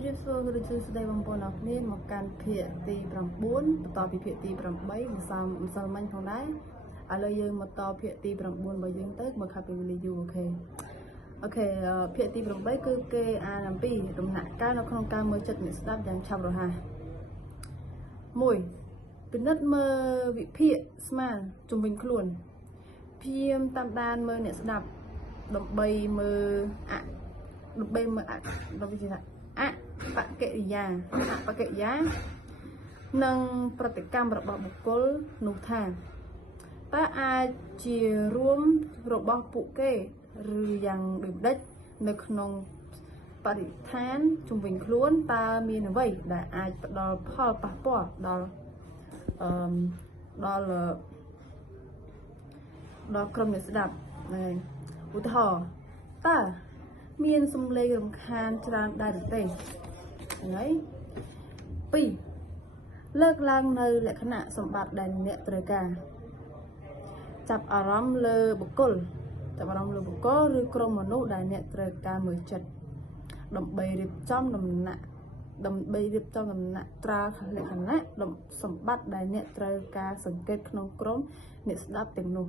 ជម្រាបសួរគឺជួយស្ដីបងប្អូនអរគ្នាមកកាន់ភាគទី9បន្តពីភាគទី8ម្សិលមិញផងដែរឥឡូវយើងមកតភាគទី9របស់យើងទៅមកខាត់ពីវីយូអូខេភាគទី8គឺគេអានអំពីដំណាក់កាលនៅក្នុងការមើលចិត្តអ្នកស្ដាប់យ៉ាងឆាប់រហ័ស1ពិនិត្យមើលវិភាគស្មានជំវិញខ្លួនព្យាយាមតាមដានមើលអ្នកស្ដាប់ដើម្បីមើលអបកិរិយានិងប្រតិកម្មរបស់បុគ្គលនោះថាតើអាចជារួមរបស់ពួកគេឬយ៉ាងដូចម្ដេចនៅក្នុងបរិស្ថានជុំវិញខ្លួនតើមានអ្វីដែលអាចផ្ដល់ផលប៉ះពាល់ដល់ក្រុមអ្នកស្ដាប់ឧទាហរណ៍តើមានសំឡេងរំខានច្រើនដែរឬទេហើយ2លើកឡើងនៅលក្ខណៈសម្បត្តិដែលអ្នកត្រូវការចាប់អារម្មណ៍លើបុគ្គលឬក្រុមមនុស្សដែលអ្នកត្រូវការមើលចិត្តដើម្បីរៀបចំដំណាក់ត្រាលក្ខណៈសម្បត្តិដែលអ្នកត្រូវការសង្កេតក្នុងក្រុមអ្នកស្ដាប់ទាំងនោះ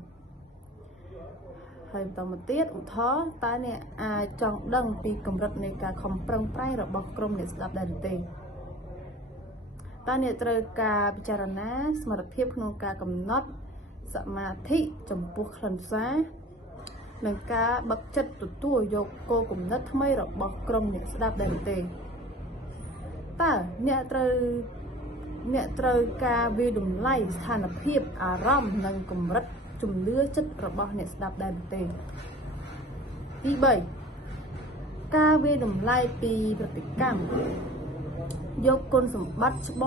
ហើយបន្តមកទៀតឧទាហរណ៍តើអ្នកអាចចង់ដឹងពីកម្រិតនៃការខំប្រឹងប្រែងរបស់ក្រុមអ្នកស្ដាប់ដែរឬទេតើអ្នកត្រូវការពិចារណាសមត្ថភាពក្នុងការកំណត់សមាធិចំពោះខ្លឹមសារនិងការបើកចិត្តទទួលយកគោលគំនិតថ្មីរបស់ក្រុមអ្នកស្ដាប់ដែរឬទេតើអ្នកត្រូវការវាយតម្លៃស្ថានភាពអារម្មណ៍និងកម្រិតជំនឿចិត្តរបស់អ្នកស្ដាប់ដែរឬទេទី3ការវាយតម្លៃពីប្រតិកម្មយកគុណសម្បត្តិចម្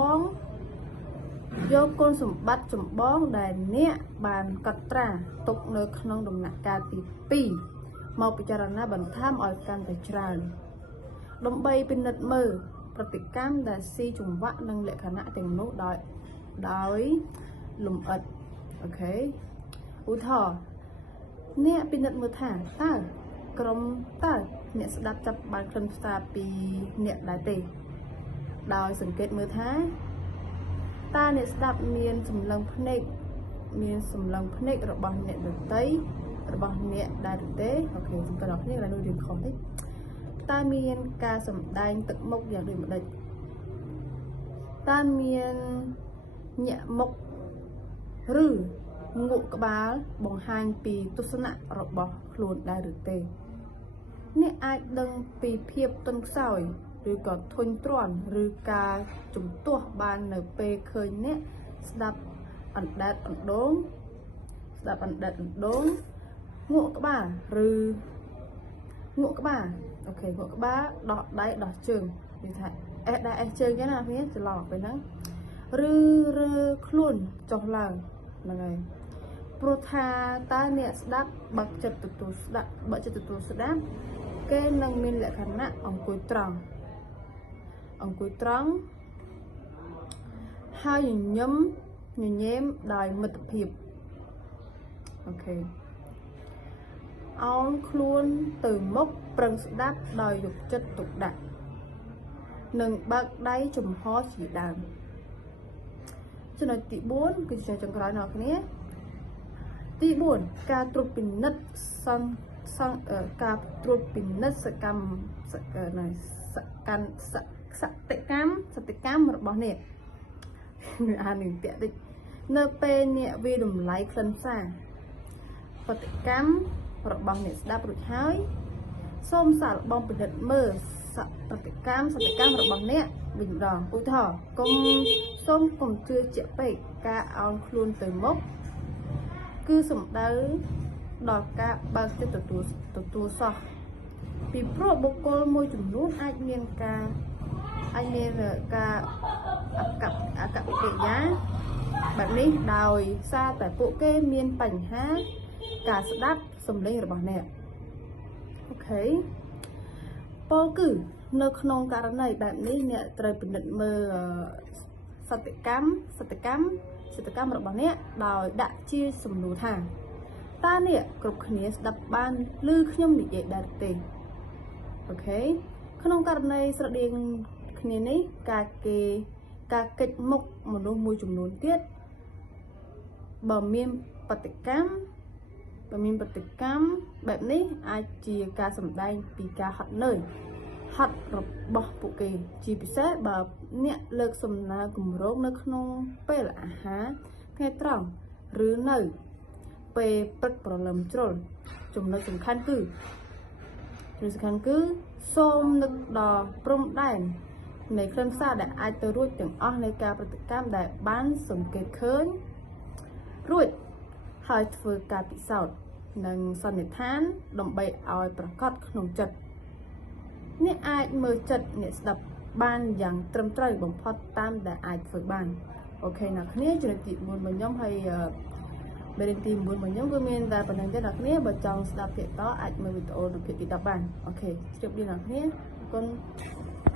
បងដែលអ្នកបានកត់ត្រាទុកនៅក្នុងដំណាក់កាលទី2មកពិចារណាបន្ថែមឲ្យកាន់តែច្រើនដើម្បីពិនិត្យមើលប្រតិកម្មដែលស៊ីចង្វាក់នឹងលក្ខណៈទាំងនោះដោយលម្អិតអូខេឧទាហរណ៍អ្នកពិនិត្យមើលថាតើអ្នកស្ដាប់ចាប់បានខ្លឹមសារពីអ្នកដែរទេដោយសង្កេតមើលថាតើអ្នកស្ដាប់មានសម្លឹងភ្នែករបស់អ្នកដទៃរបស់អ្នកដែរឬទេអូខេសំខាន់ដល់គ្នាឡើយរៀនខុសតិចតើមានការសម្ដែងទឹកមុខយ៉ាងដូចម្ដេចតើមានញាក់មុខឬងក់ក្បាលបង្ហាញពីទស្សនៈរបស់ខ្លួនដែរឬទេអ្នកអាចដឹងពីភាពទន់ខ្សោយឬក៏ធុញទ្រាន់ឬការជំទាស់បាននៅពេលឃើញអ្នកស្ដាប់អណ្ដែតអណ្ដូងងក់ក្បាលអូខេងក់ក្បាលដោះដៃដោះជើងនិយាយថាដៃជើងចឹងណាគ្នាច្រឡំពេលហ្នឹងឬរើខ្លួនចុះឡើងហ្នឹងហើយព្រោះថាតើអ្នកស្ដាប់បើកចិត្តទទួលស្ដាប់គេនឹងមានលក្ខណៈអង្គុយត្រង់ហើយញញែមដោយមិត្តភាពអូខេអោនខ្លួនទៅមុខប្រឹងស្ដាប់ដោយយកចិត្តទុកដាក់និងបើកដៃចំហជាដើមចំណុចទី4គឺជាចុងក្រោយអ្នកគ្នាទី4ការត្រួតពិនិត្យសកម្មរបស់អ្នកអាននឹងតាក់តិចនៅពេលអ្នកវាយតម្លៃខ្លឹមសារប្រតិកម្មរបស់អ្នកស្ដាប់រួចហើយសូមសាកល្បងពិនិត្យមើលប្រតិកម្មរបស់អ្នកវិញម្ដងឧទាហរណ៍សូមកុំជឿជាក់ពេកការអោនខ្លួនទៅមុខគឺសំដៅដល់ការបើកចិត្តទទួលសោះពីព្រោះបុគ្គលមួយចំនួនអាចមានការអកប្បកិរិយាបែបនេះដោយសារតែពួកគេមានបញ្ហាការស្ដាប់សំឡេងរបស់អ្នកអូខេពោលគឺនៅក្នុងករណីបែបនេះអ្នកត្រូវពិនិត្យមើលសតិកម្មរបស់អ្នកដោយដាក់ជាសំណួរថាតើអ្នកគ្រប់គ្នាស្ដាប់បានឬខ្ញុំនិយាយដែរទេអូខេ ក្នុងករណីស្រដៀងគ្នានេះការកិច្ចមុខមនុស្សមួយចំនួនទៀតបើមានប្រតិកម្មបែបនេះអាចជាការសម្ដែងពីការហត់នឿយហត់របស់ពួកគេជាពិសេសបើអ្នកលើកសំណើគម្រោងនៅក្នុងពេលអាហារថ្ងៃត្រង់ឬនៅពេលព្រឹកព្រលឹមជ្រុលចំណុចសំខាន់គឺសូមនឹកដល់ព្រំដែននៃខ្លឹមសារដែលអាចទៅរួចទាំងអស់នៃការប្រតិកម្មដែលបានសង្កេតឃើញរួចហើយធ្វើការពិសោធន៍និងសន្និដ្ឋានដើម្បីឲ្យប្រកបក្នុងចិត្តអ្នកអាចមើលចិត្តអ្នកស្ដាប់បានយ៉ាងត្រឹមត្រូវបំផុតតាមដែលអាចធ្វើបានអូខេអ្នកគ្នាចំណុចទី4របស់ខ្ញុំហើយមេរៀនទី9របស់ខ្ញុំគឺមានតែប៉ុណ្្នឹងទេអ្នកគ្នាបើចង់ស្ដាប់ភាគតអាចមើលវីដេអូនៅភាគទី10បានអូខេជម្រាបលាអ្នកគ្នាអរគុណ